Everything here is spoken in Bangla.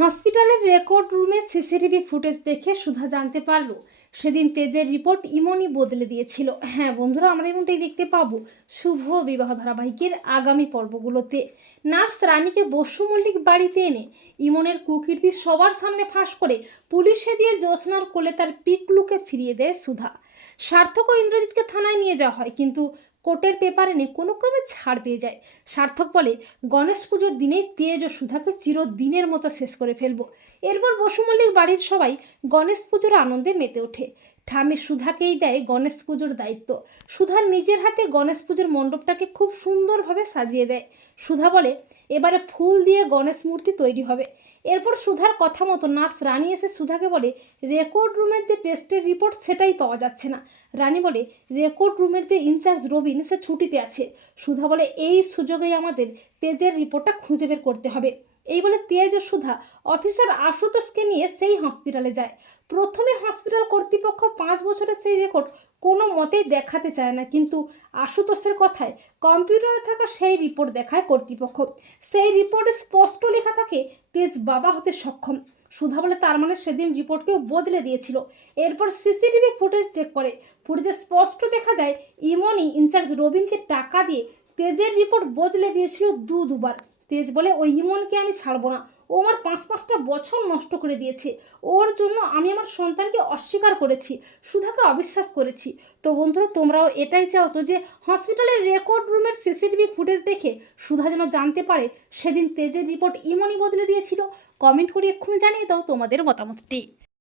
হসপিটালের রেকর্ড রুমে সিসিটিভি ফুটেজ দেখে সুধা জানতে পারল। সেদিন তেজের রিপোর্ট ইমনই বদলে দিয়েছিল। হ্যাঁ বন্ধুরা, আমরা এমনটাই দেখতে পাবো শুভ বিবাহ ধারাবাহিকের আগামী পর্বগুলোতে। নার্স রানীকে বসু মল্লিক বাড়িতে এনে ইমনের কুকীর্তি সবার সামনে ফাঁস করে পুলিশে দিয়ে জ্যোৎস্নার কোলে তার পিকলুকে ফিরিয়ে দেয় সুধা। সার্থক ও ইন্দ্রজিৎকে থানায় নিয়ে যাওয়া হয়, কিন্তু কোর্টের পেপার এনে কোনো ক্রমে ছাড় পেয়ে যায়। সার্থক বলে, গণেশ পুজোর দিনেই তেজ ও সুধাকে চিরদিনের মতো শেষ করে ফেলব। এরপর বসুমল্লিক বাড়ির সবাই গণেশ পুজোর আনন্দে মেতে ওঠে। ঠামে সুধাকেই দেয় গণেশ পুজোর দায়িত্ব। সুধা নিজের হাতে গণেশ পুজোর মণ্ডপটাকে খুব সুন্দরভাবে সাজিয়ে দেয়। সুধা বলে, এবারে ফুল দিয়ে গণেশ মূর্তি তৈরি হবে। এরপর সুধার কথা মতো নার্স রানী এসে সুধাকে বলে, রেকর্ড রুমের যে টেস্টের রিপোর্ট সেটাই পাওয়া যাচ্ছে না। রানী বলে, রেকর্ড রুমের যে ইনচার্জ রবিন, সে ছুটিতে আছে। সুধা বলে, এই সুযোগেই আমাদের তেজের রিপোর্টটা খুঁজে বের করতে হবে। এই বলে তেজ ও সুধা অফিসার আশুতোষকে নিয়ে সেই হসপিটালে যায়। প্রথমে হসপিটাল কর্তৃপক্ষ বছরের সেই রেকর্ড কোনো মতেই দেখাতে চায় না। কিন্তু আশুতোষের কথায় কম্পিউটারে থাকা সেই রিপোর্ট দেখায় কর্তৃপক্ষ। সেই রিপোর্টে স্পষ্ট লেখা থাকে, তেজ বাবা হতে সক্ষম। সুধা বলে তার মানে সেদিন রিপোর্টকেও বদলে দিয়েছিল। এরপর সিসিটিভি ফুটেজ চেক করে। ফুটেজে স্পষ্ট দেখা যায় ইমনই ইনচার্জ রবিনকে টাকা দিয়ে তেজের রিপোর্ট বদলে দিয়েছিল দু দুবার তেজ বলে, ওই ইমনকে আমি ছাড়বো না। ও আমার পাঁচ পাঁচটা বছর নষ্ট করে দিয়েছে। ওর জন্য আমি আমার সন্তানকে অস্বীকার করেছি, সুধাকে অবিশ্বাস করেছি। তো বন্ধুরা, তোমরাও এটাই চাও তো যে হসপিটালের রেকর্ড রুমের সিসিটিভি ফুটেজ দেখে সুধা যেন জানতে পারে, সেদিন তেজের রিপোর্ট ইমনই বদলে দিয়েছিল। কমেন্ট করে এক্ষুনি জানিয়ে দাও তোমাদের মতামতটি।